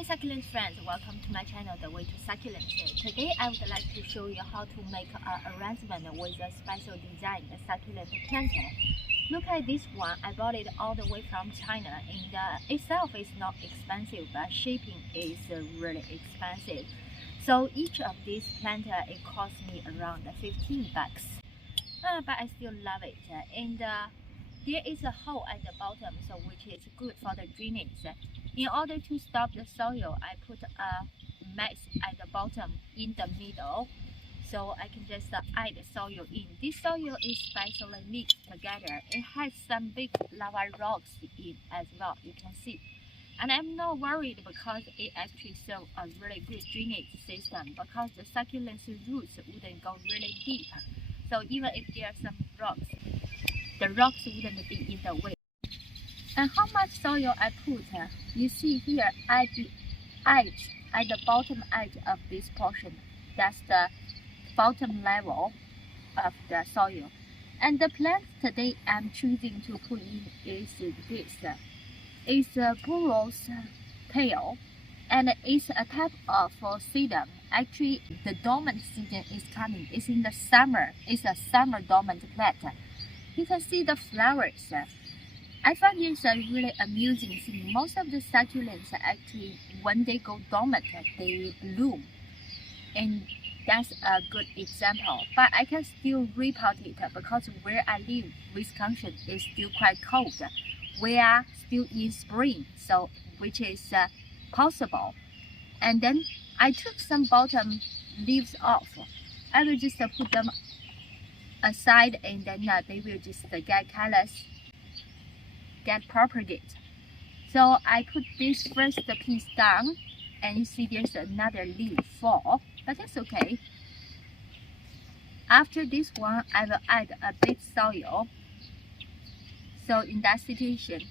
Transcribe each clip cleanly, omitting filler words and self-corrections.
Hi succulent friends, welcome to my channel The Way to Succulent. Today I would like to show you how to make an arrangement with a special design succulent planter. Look at this one, I bought it all the way from China and itself is not expensive, but shipping is really expensive. So each of these planter it cost me around 15 bucks. But I still love it. And there is a hole at the bottom, so which is good for the drainage. In order to stop the soil, I put a mat at the bottom in the middle, so I can just add the soil in. This soil is specially mixed together. It has some big lava rocks in as well, you can see. And I'm not worried because it actually serves a really good drainage system, because the succulent's roots wouldn't go really deep. So even if there are some rocks, the rocks wouldn't be in the way. And how much soil I put, you see here at the edge, at the bottom edge of this portion, that's the bottom level of the soil. And the plant today I'm choosing to put in is this. It's a burro's tail, and it's a type of sedum. Actually, the dormant season is coming. It's in the summer. It's a summer dormant plant. You can see the flowers. I find this a really amusing thing. Most of the succulents actually, when they go dormant, they bloom. And that's a good example. But I can still repot it because where I live, Wisconsin, is still quite cold. We are still in spring, so which is possible. And then I took some bottom leaves off. I will just put them aside, and then they will just get callous, get propagate. So I put this first piece down, and you see there's another leaf fall, but that's okay. After this one, I will add a bit soil. So in that situation,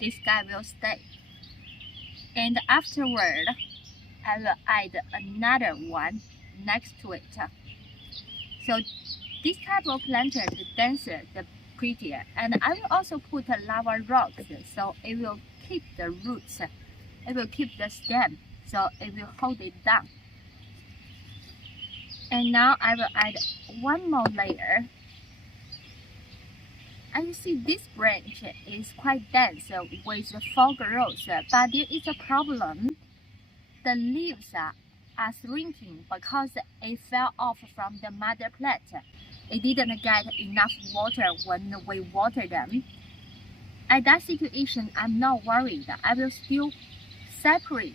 this guy will stay. And afterward, I will add another one next to it. So this type of planter, the denser, the prettier. And I will also put a lava rock, so it will keep the roots, it will keep the stem, so it will hold it down. And now I will add one more layer. And you see this branch is quite dense with full growth, but there is a problem. The leaves are shrinking because it fell off from the mother plant. It didn't get enough water when we watered them. At that situation, I'm not worried. I will still separate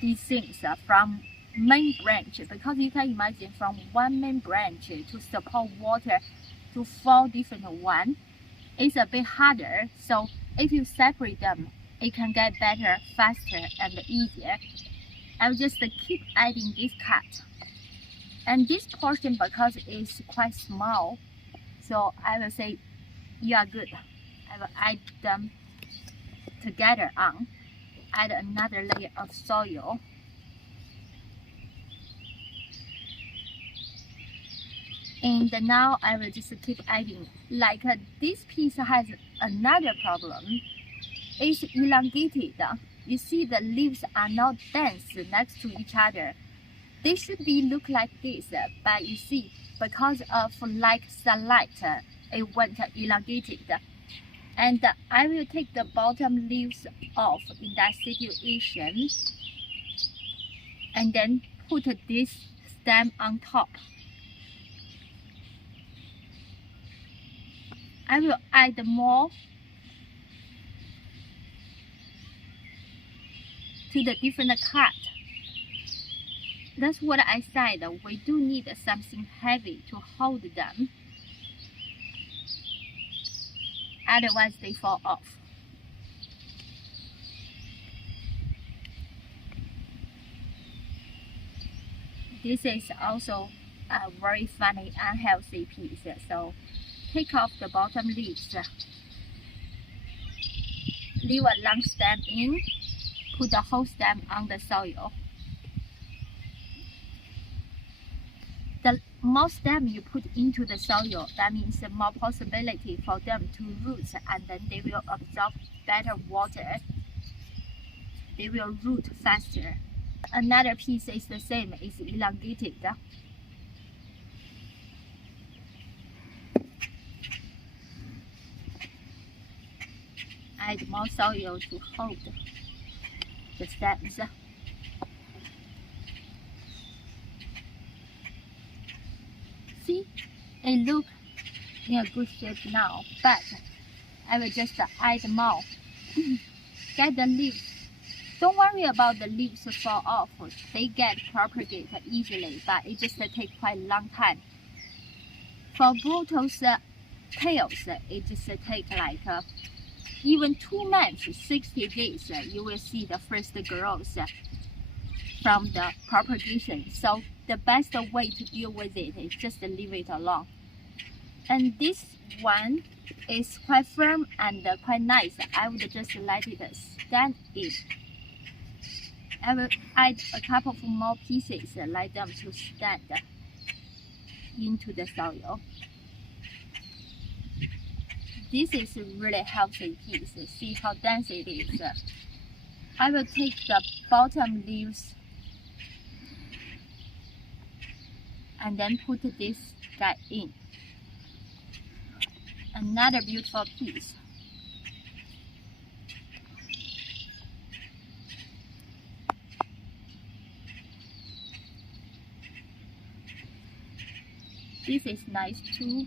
these things from main branch, because you can imagine from one main branch to support water to 4 different ones, it's a bit harder. So if you separate them, it can get better, faster, and easier. I'll just keep adding this cut. And this portion, because it's quite small, so I will say you are good. I will add them together on. Add another layer of soil. And now I will just keep adding. Like this piece has another problem. It's elongated. You see the leaves are not dense next to each other. They should be look like this, but you see, because of like sunlight, it went elongated. And I will take the bottom leaves off in that situation, and then put this stem on top. I will add more to the different cut. That's what I said, we do need something heavy to hold them, otherwise they fall off. This is also a very funny, unhealthy piece, so take off the bottom leaves, leave a long stem in, put the whole stem on the soil. The more stem you put into the soil, that means more possibility for them to root, and then they will absorb better water. they will root faster. Another piece is the same, it's elongated. Add more soil to hold the stems. See, it looks in a good shape now, but I will just add more. Get the leaves. Don't worry about the leaves fall off. They get propagate easily, but it just takes quite a long time. For Brutal's tails, it just takes like even 2 months, 60 days, you will see the first growth from the propagation. So the best way to deal with it is just leave it alone. And this one is quite firm and quite nice. I would just let it stand in. I will add a couple of more pieces, let them to stand into the soil. This is a really healthy piece. See how dense it is. I will take the bottom leaves and then put this guy in. Another beautiful piece. This is nice too.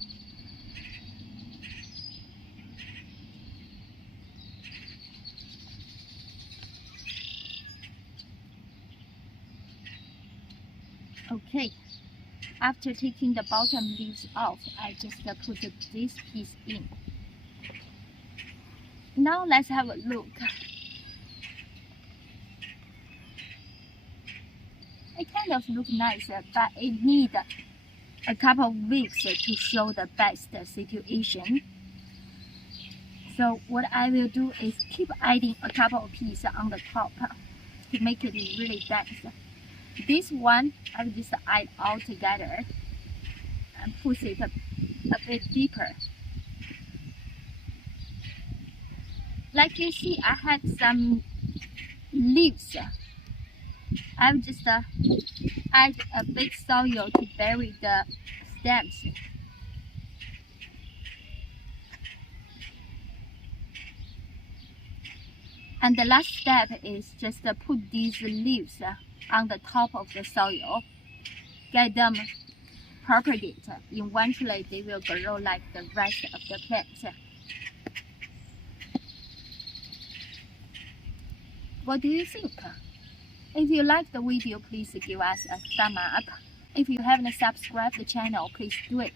Okay, after taking the bottom leaves off, I just put this piece in. Now let's have a look. It kind of looks nice, but it needs a couple of weeks to show the best situation. So what I will do is keep adding a couple of pieces on the top to make it really dense. This one I will just add all together and push it a bit deeper. Like you see, I had some leaves. I'll just add a bit soil to bury the stems. And the last step is just put these leaves on the top of the soil. Get them propagate. Eventually they will grow like the rest of the plants. What do you think? If you like the video, please give us a thumb up. If you haven't subscribed the channel, please do it.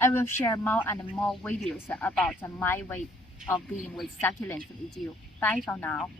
I will share more and more videos about my way of being with succulents with you. Bye for now.